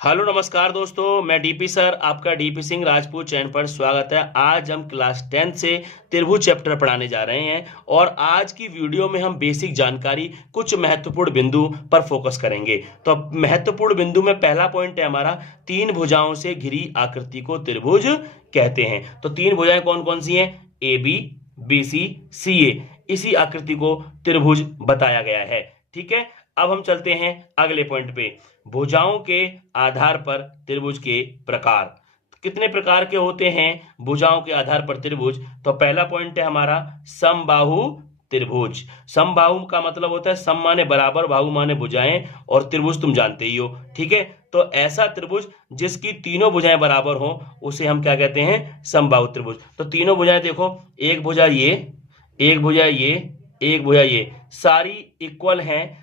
Hello नमस्कार दोस्तों, मैं डीपी सर आपका डीपी सिंह राजपूत चैनल पर स्वागत है। आज हम क्लास 10 से त्रिभुज चैप्टर पढ़ाने जा रहे हैं और आज की वीडियो में हम बेसिक जानकारी कुछ महत्वपूर्ण बिंदु पर फोकस करेंगे। तो महत्वपूर्ण बिंदु में पहला पॉइंट है हमारा, तीन भुजाओं से घिरी आकृति को त्रिभुज कहते हैं। तो तीन भुजाएं कौन कौन सी हैं? ए बी, बी सी, सी ए। इसी आकृति को त्रिभुज बताया गया है। ठीक है, अब हम चलते हैं अगले पॉइंट पे। भुजाओं के आधार पर त्रिभुज के प्रकार कितने प्रकार के होते हैं? भुजाओं के आधार पर त्रिभुज। तो पहला पॉइंट है हमारा समबाहु त्रिभुज। समबाहु का मतलब होता है सम माने बराबर, बाहु माने भुजाएं, और त्रिभुज तुम जानते ही हो। ठीक है, तो ऐसा त्रिभुज जिसकी तीनों भुजाएं बराबर हो उसे हम क्या कहते हैं? समबाहु त्रिभुज। तो तीनों भुजाएं देखो, एक भुजा ये, एक भुजा ये, एक भुजा ये, सारी इक्वल हैं,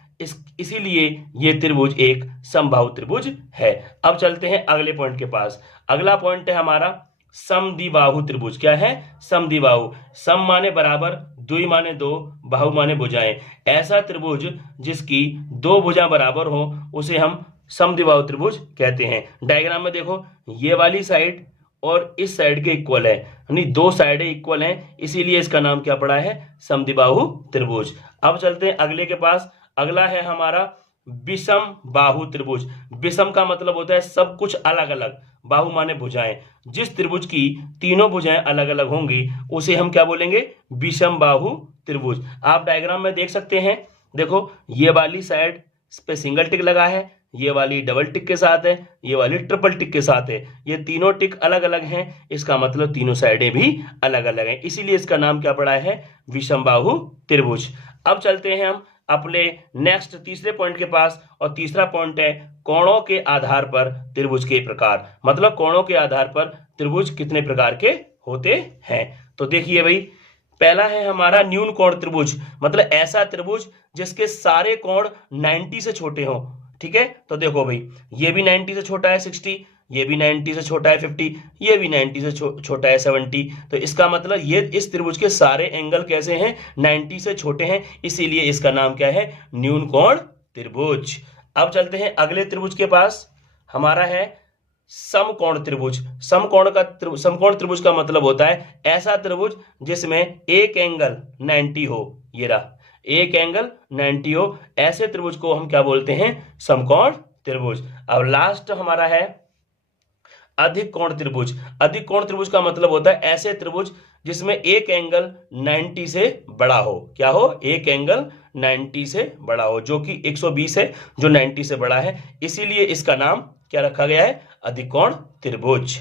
इसीलिए ये त्रिभुज एक समबाहु त्रिभुज है। अब चलते हैं अगले पॉइंट के पास। अगला पॉइंट है हमारा समद्विबाहु त्रिभुज। क्या है? समद्विबाहु। सम माने बराबर, द्वि माने दो, बाहु माने भुजाएं। ऐसा त्रिभुज जिसकी दो भुजा बराबर हो उसे हम समद्विबाहु त्रिभुज कहते हैं। डायग्राम में देखो, ये वाली साइड और इस साइड के इक्वल है, यानी दो साइडें इक्वल हैं, इसीलिए इसका नाम क्या पड़ा है? समद्विबाहु त्रिभुज। अब चलते हैं अगले के पास। अगला है हमारा विषम बाहु त्रिभुज। विषम का मतलब होता है सब कुछ अलग अलग, बाहु माने भुजाएं। जिस त्रिभुज की तीनों भुजाएं अलग अलग होंगी उसे हम क्या बोलेंगे? विषम बाहु त्रिभुज। आप डायग्राम में देख सकते हैं, देखो ये वाली साइड पे सिंगल टिक लगा है, ये वाली डबल टिक के साथ है, ये वाली ट्रिपल टिक के साथ है। ये तीनों टिक अलग अलग हैं, इसका मतलब तीनों साइडें भी अलग अलग हैं, इसीलिए इसका नाम क्या पड़ा है? विषम बाहु त्रिभुज। अब चलते हैं हम अपने नेक्स्ट तीसरे पॉइंट के पास, और तीसरा पॉइंट है कोणों के आधार पर त्रिभुज के प्रकार। मतलब कोणों के आधार पर त्रिभुज कितने प्रकार के होते हैं। तो देखिए भाई, पहला है हमारा न्यून कोण त्रिभुज। मतलब ऐसा त्रिभुज जिसके सारे कोण 90 से छोटे हों। ठीक है, तो देखो भाई, ये भी 90 से छोटा है 60, ये भी 90 से छोटा है 50, ये भी 90 से छोटा है 70। तो इसका मतलब ये इस त्रिभुज के सारे एंगल कैसे हैं? 90 से छोटे हैं, इसीलिए इसका नाम क्या है? न्यून कोण त्रिभुज। अब चलते हैं अगले त्रिभुज के पास। हमारा है समकोण त्रिभुज। समकोण त्रिभुज का मतलब होता है ऐसा त्रिभुज जिसमें एक एंगल 90 हो। ये रहा, एक एंगल 90 हो, ऐसे त्रिभुज को हम क्या बोलते हैं? समकोण त्रिभुज। अब लास्ट हमारा है अधिक कोण त्रिभुज। अधिक कोण त्रिभुज का मतलब होता है ऐसे त्रिभुज जिसमें एक एंगल 90 से बड़ा हो। क्या हो? एक एंगल 90 से बड़ा हो, जो कि 120 है, जो 90 से बड़ा है, इसीलिए इसका नाम क्या रखा गया है? अधिक कोण त्रिभुज।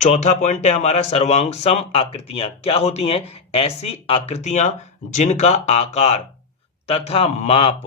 चौथा पॉइंट है हमारा सर्वांगसम आकृतियां। क्या होती हैं? ऐसी आकृतियां जिनका आकार तथा माप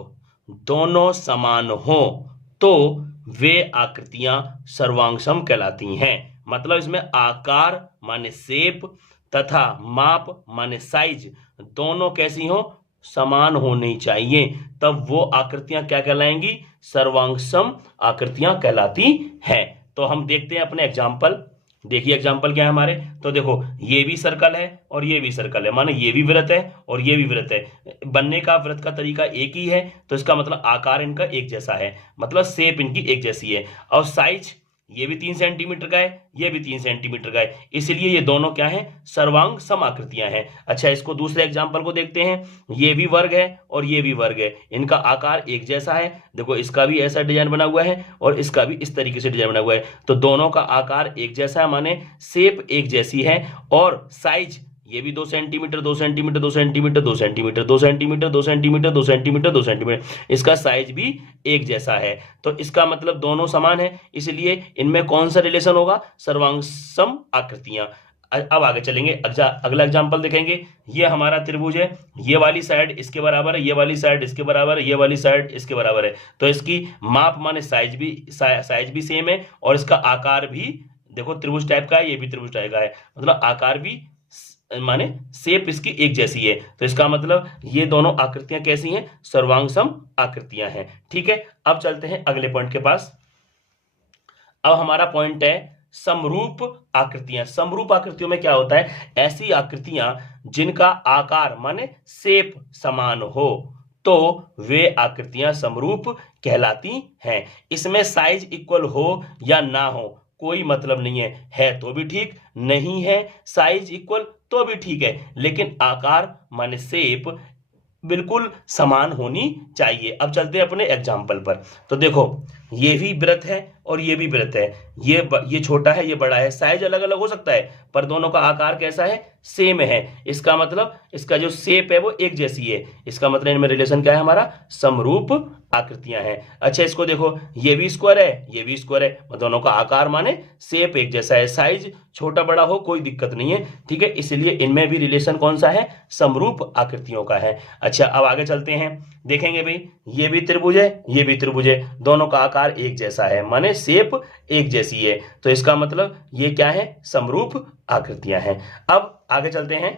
दोनों समान हो तो वे आकृतियां सर्वांगसम कहलाती हैं। मतलब इसमें आकार माने शेप तथा माप माने साइज दोनों कैसी हो? समान होनी चाहिए, तब वो आकृतियां क्या कहलाएंगी? सर्वांगसम आकृतियां कहलाती हैं। तो हम देखते हैं अपने एग्जाम्पल। देखिए एग्जाम्पल क्या है हमारे। तो देखो, ये भी सर्कल है और ये भी सर्कल है, माने ये भी वृत्त है और ये भी वृत्त है। बनने का वृत्त का तरीका एक ही है, तो इसका मतलब आकार इनका एक जैसा है, मतलब शेप इनकी एक जैसी है। और साइज, ये भी 3 सेंटीमीटर का है, ये भी 3 सेंटीमीटर का है, इसलिए ये दोनों क्या है? सर्वांग सम आकृतियां हैं। अच्छा, इसको दूसरे एग्जाम्पल को देखते हैं। ये भी वर्ग है और ये भी वर्ग है, इनका आकार एक जैसा है। देखो, इसका भी ऐसा डिजाइन बना हुआ है और इसका भी इस तरीके से डिजाइन बना हुआ है, तो दोनों का आकार एक जैसा है, माने शेप एक जैसी है। और साइज, ये भी 2 centimetre 2 centimetre 2 centimetre 2 centimetre 2 centimetre 2 centimetre 2 centimetre 2 centimetre, इसका साइज भी एक जैसा है। तो इसका मतलब दोनों समान है, इसलिए इनमें कौन सा रिलेशन होगा? सर्वांगसम आकृतियां। अब आगे चलेंगे, अगला एग्जांपल देखेंगे। ये हमारा त्रिभुज है, ये वाली साइड इसके बराबर है, ये वाली साइड इसके बराबर है, ये वाली साइड इसके बराबर है। तो इसकी माप माने साइज भी सेम है, और इसका आकार भी देखो त्रिभुज टाइप का है, ये भी त्रिभुज टाइप का है, मतलब आकार भी माने शेप इसकी एक जैसी है। तो इसका मतलब ये दोनों आकृतियां कैसी हैं? सर्वांगसम आकृतियां हैं। ठीक है, अब चलते हैं अगले पॉइंट के पास। अब हमारा पॉइंट है समरूप आकृतियां। समरूप आकृतियों में क्या होता है? ऐसी आकृतियां जिनका आकार माने शेप समान हो तो वे आकृतियां समरूप कहलाती हैं। इसमें साइज इक्वल हो या ना हो कोई मतलब नहीं है तो भी ठीक, नहीं है साइज इक्वल तो भी ठीक है, लेकिन आकार माने शेप बिल्कुल समान होनी चाहिए। अब चलते हैं अपने एग्जाम्पल पर। तो देखो ये भी वृत्त है और ये भी वृत्त है, ये छोटा है ये बड़ा है, साइज अलग अलग हो सकता है पर दोनों का आकार कैसा है, सेम है। इसका मतलब इसका जो शेप है वो एक जैसी है, इसका मतलब इनमें रिलेशन क्या है हमारा, समरूप आकृतियां हैं। अच्छा इसको देखो ये भी स्क्वायर है ये भी स्क्वायर है, दोनों का आकार माने शेप एक जैसा है, साइज छोटा बड़ा हो कोई दिक्कत नहीं है, ठीक है, इसलिए इनमें भी रिलेशन कौन सा है, समरूप आकृतियों का है। अच्छा अब आगे चलते हैं, देखेंगे भाई ये भी त्रिभुज है ये भी त्रिभुज है, दोनों का आकार एक जैसा है माने शेप एक जैसी है, तो इसका मतलब ये क्या है, समरूप आकृतियां हैं। अब आगे चलते हैं,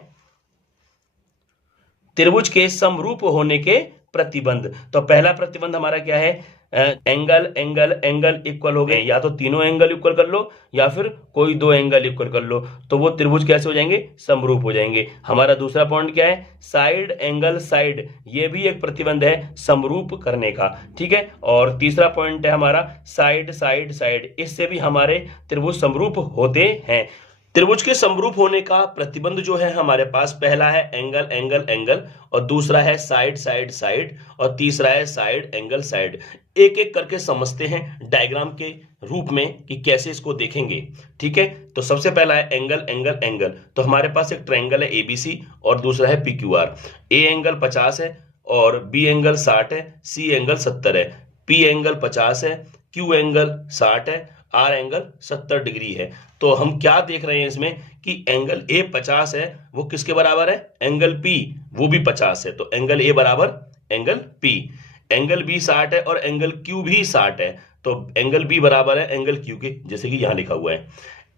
त्रिभुज के समरूप होने के प्रतिबंध। तो पहला प्रतिबंध हमारा क्या है, एंगल एंगल एंगल इक्वल हो गए, या तो तीनों एंगल इक्वल कर लो या फिर कोई दो एंगल इक्वल कर लो, तो वो त्रिभुज कैसे हो जाएंगे, समरूप हो जाएंगे। हमारा दूसरा पॉइंट क्या है, साइड एंगल साइड, ये भी एक प्रतिबंध है समरूप करने का, ठीक है। और तीसरा पॉइंट है हमारा साइड साइड साइड, इससे भी हमारे त्रिभुज समरूप होते हैं। त्रिभुज के समरूप होने का प्रतिबंध जो है हमारे पास, पहला है एंगल एंगल एंगल, और दूसरा है साइड साइड साइड, और तीसरा है साइड एंगल साइड। एक एक करके समझते हैं डायग्राम के रूप में कि कैसे इसको देखेंगे, ठीक है। तो सबसे पहला है एंगल एंगल एंगल, तो हमारे पास एक ट्रायंगल है एबीसी और दूसरा है पीक्यूआर। ए एंगल 50 है और बी एंगल 60 है, सी एंगल 70 है, पी एंगल 50 है, क्यू एंगल 60 है, आर एंगल 70 डिग्री है। तो हम क्या देख रहे हैं इसमें कि एंगल ए 50 है, वो किसके बराबर है, एंगल पी वो भी 50 है, तो एंगल ए बराबर एंगल पी। एंगल बी 60 है और एंगल क्यू भी 60 है, तो एंगल बी बराबर है एंगल क्यू के, जैसे कि यहां लिखा हुआ है।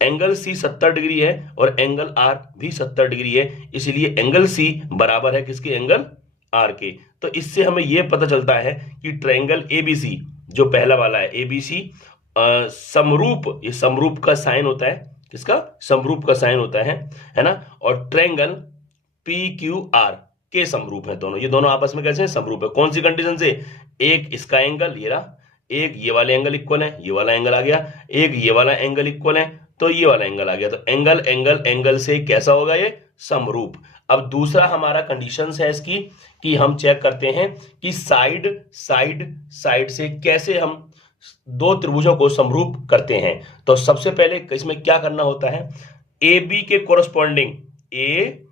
एंगल सी 70 डिग्री है और एंगल आर भी 70 डिग्री है, इसलिए एंगल सी बराबर है किसके, एंगल आर के। तो इससे हमें यह पता चलता है कि ट्रायंगल एबीसी जो पहला वाला है एबीसी समरूप, ये समरूप का साइन होता है, किसका, समरूप का साइन होता है ना। और ट्रायंगल पी क्यू आर के समरूप है दोनों, ये दोनों आपस में कैसे समरूप है, कौन सी कंडीशन से, एक इसका एंगल ये रहा, एक ये वाले एंगल इक्वल है, ये वाला एंगल आ गया, एक ये वाला एंगल इक्वल है तो ये वाला एंगल आ गया, तो एंगल एंगल एंगल से कैसा होगा, ये समरूप। अब दूसरा हमारा कंडीशन है इसकी कि हम चेक करते हैं कि साइड साइड साइड से कैसे हम दो त्रिभुजों को समरूप करते हैं। तो सबसे पहले इसमें क्या करना होता है, ए बी के कोरस्पॉन्डिंग, ए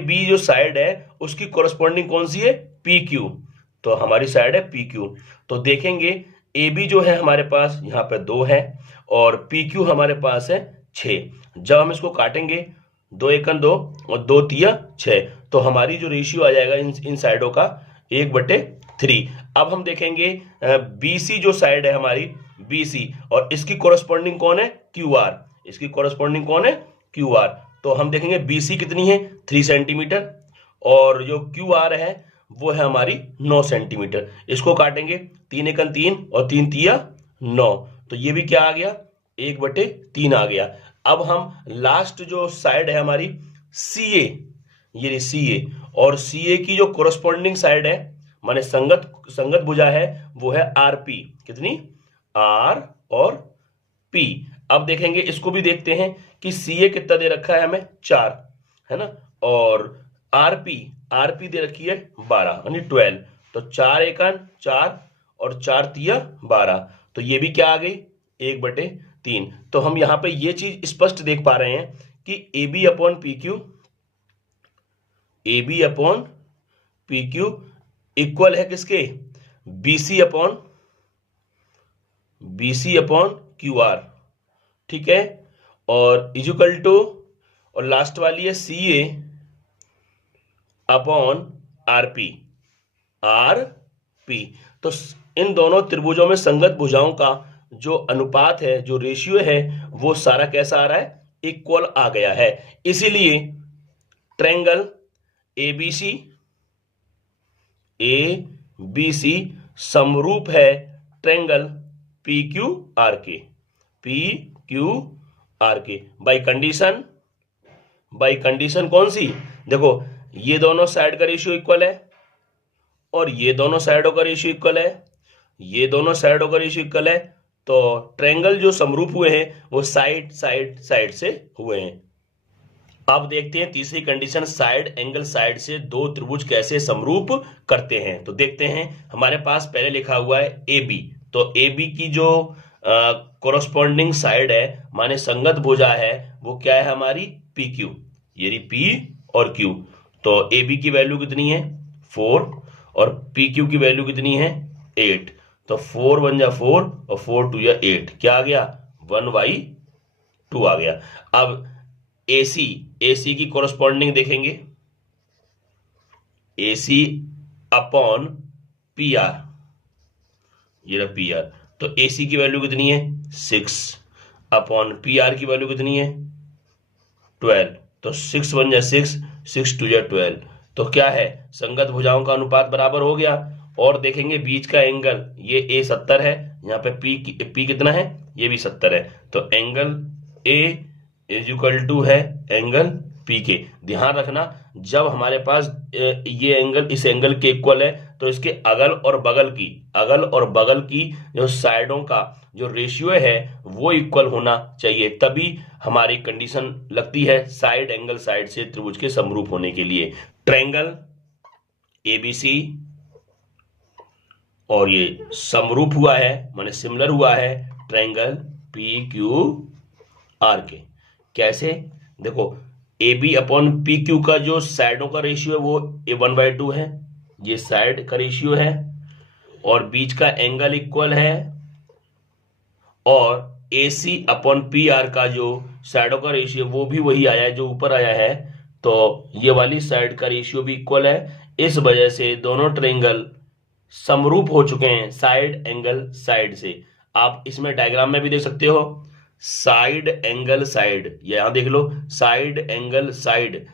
बी जो साइड है उसकी कोरस्पॉन्डिंग कौन सी है, पी क्यू, तो हमारी साइड है पी क्यू। तो देखेंगे ए बी जो है हमारे पास यहाँ पे 2 है और पी क्यू हमारे पास है 6। जब हम इसको काटेंगे 2 एकन 2 और 2 तिया 6, तो हमारी जो रेशियो आ जाएगा इन साइडों का 1/3। अब हम देखेंगे बीसी जो साइड है हमारी बीसी, और इसकी कोरस्पॉन्डिंग कौन है, क्यू आर, इसकी कोरस्पॉन्डिंग कौन है, क्यू आर। तो हम देखेंगे बीसी कितनी है, 3 सेंटीमीटर, और जो क्यू आर है वो है हमारी 9 सेंटीमीटर। इसको काटेंगे 3 एकन 3 और 3 तिया 9, तो ये भी क्या आ गया, 1/3 आ गया। अब हम लास्ट जो साइड है हमारी सी ए, ये सी ए, और सी ए की जो कोरस्पॉन्डिंग साइड है माने संगत भुजा है वो है आर पी, कितनी, आर और पी। अब देखेंगे इसको भी देखते हैं कि सी ए कितना दे रखा है हमें, 4 है ना, और आरपी दे रखी है 12 यानी 12, तो 4 एकन 4 और 4 तिया 12, तो ये भी क्या आ गई, 1/3। तो हम यहां पे ये चीज स्पष्ट देख पा रहे हैं कि A B upon P Q equal है किसके, बीसी अपॉन क्यू आर, ठीक है, और इक्वल टू, और लास्ट वाली है सी ए अपॉन आरपी। तो इन दोनों त्रिभुजों में संगत भुजाओं का जो अनुपात है, जो रेशियो है, वो सारा कैसा आ रहा है, इक्वल आ गया है। इसीलिए ट्रायंगल एबीसी समरूप है ट्रायंगल पीक्यूआर के बाय कंडीशन कौन सी, देखो ये दोनों साइड का रेशियो इक्वल है और ये दोनों साइडों का रेशियो इक्वल है, ये दोनों साइडों का रेशियो इक्वल है, तो ट्रायंगल जो समरूप हुए हैं वो साइड साइड साइड से हुए हैं। अब देखते हैं तीसरी कंडीशन, साइड एंगल साइड से दो त्रिभुज कैसे समरूप करते हैं। तो देखते हैं, हमारे पास पहले लिखा हुआ है ए बी, तो ए बी की जो कोरस्पॉन्डिंग साइड है माने संगत भुजा है वो क्या है हमारी पी क्यू, ये पी और क्यू। तो ए बी की वैल्यू कितनी है 4 और पी क्यू की वैल्यू कितनी है 8, तो 4 1 जा 4 और 4 2 जा 8, क्या आ गया 1/2 आ गया। अब AC की कोरस्पॉन्डिंग देखेंगे, AC अपॉन PR, ये रहा PR, तो AC की वैल्यू कितनी है 6 अपॉन PR की वैल्यू कितनी है 12, तो 6 1 जा 6, 6 2 जा 12, तो क्या है संगत भुजाओं का अनुपात बराबर हो गया। और देखेंगे बीच का एंगल, ये A 70 है, यहाँ पे P कितना है ये भी 70 है, तो angle A is equal to है एंगल P के। ध्यान रखना जब हमारे पास ये एंगल इस एंगल के इक्वल है तो इसके अगल और बगल की जो साइडों का जो रेशियो है वो इक्वल होना चाहिए, तभी हमारी कंडीशन लगती है साइड एंगल साइड से त्रिभुज के समरूप होने के लिए। ट्रायंगल ABC और ये समरूप हुआ है माने सिमिलर हुआ है ट्रायंगल PQR के। कैसे देखो, AB अपॉन PQ का जो साइडों का रेशियो है वो 1/2 है, ये साइड का रेशियो है, और बीच का एंगल इक्वल है, और AC अपॉन PR का जो साइडों का रेशियो वो भी वही आया है जो ऊपर आया है, तो ये वाली साइड का रेशियो भी इक्वल है। इस वजह से दोनों ट्रायंगल समरूप हो चुके हैं साइड एंगल साइड से। आप इसमें डायग्राम में भी देख सकते हो, साइड एंगल साइड, यहां देख लो साइड एंगल साइड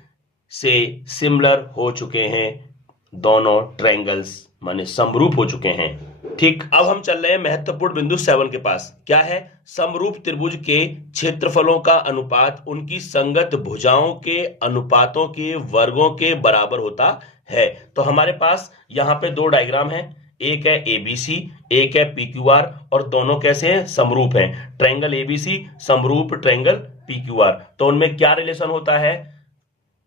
से सिमिलर हो चुके हैं दोनों ट्रायंगल्स, माने समरूप हो चुके हैं। ठीक, अब हम चल रहे हैं महत्वपूर्ण बिंदु 7 के पास। क्या है, समरूप त्रिभुज के क्षेत्रफलों का अनुपात उनकी संगत भुजाओं के अनुपातों के वर्गों के बराबर होता है। तो हमारे पास यहाँ पे दो डायग्राम है, एक है ABC, एक है PQR, और दोनों कैसे हैं समरूप हैं। ट्रायंगल ABC समरूप ट्रायंगल PQR, तो उनमें क्या रिलेशन होता है,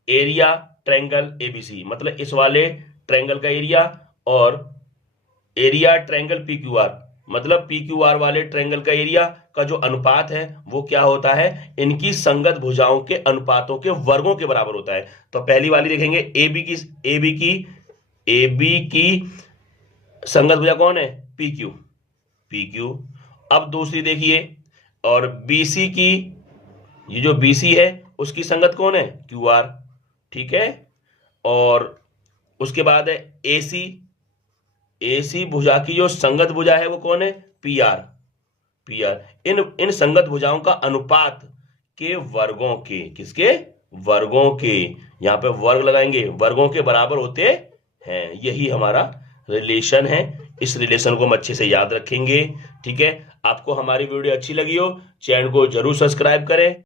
एरिया ट्रायंगल ABC, मतलब इस वाले ट्रायंगल का एरिया, और एरिया ट्रायंगल PQR मतलब PQR वाले ट्रायंगल का एरिया का जो अनुपात है वो क्या होता है, इनकी संगत भुजाओं के अनुपातों के वर्गों के बराबर होता है। तो पहली वाली देखेंगे AB की संगत भुजा कौन है PQ। अब दूसरी देखिए, और BC की, ये जो BC है उसकी संगत कौन है QR, ठीक है। और उसके बाद है AC भुजा की जो संगत भुजा है वो कौन है PR। इन संगत भुजाओं का अनुपात के वर्गों के, किसके वर्गों के, यहां पे वर्ग लगाएंगे, वर्गों के बराबर होते हैं। यही हमारा रिलेशन है, इस रिलेशन को हम अच्छे से याद रखेंगे। ठीक है, आपको हमारी वीडियो अच्छी लगी हो चैनल को जरूर सब्सक्राइब करें।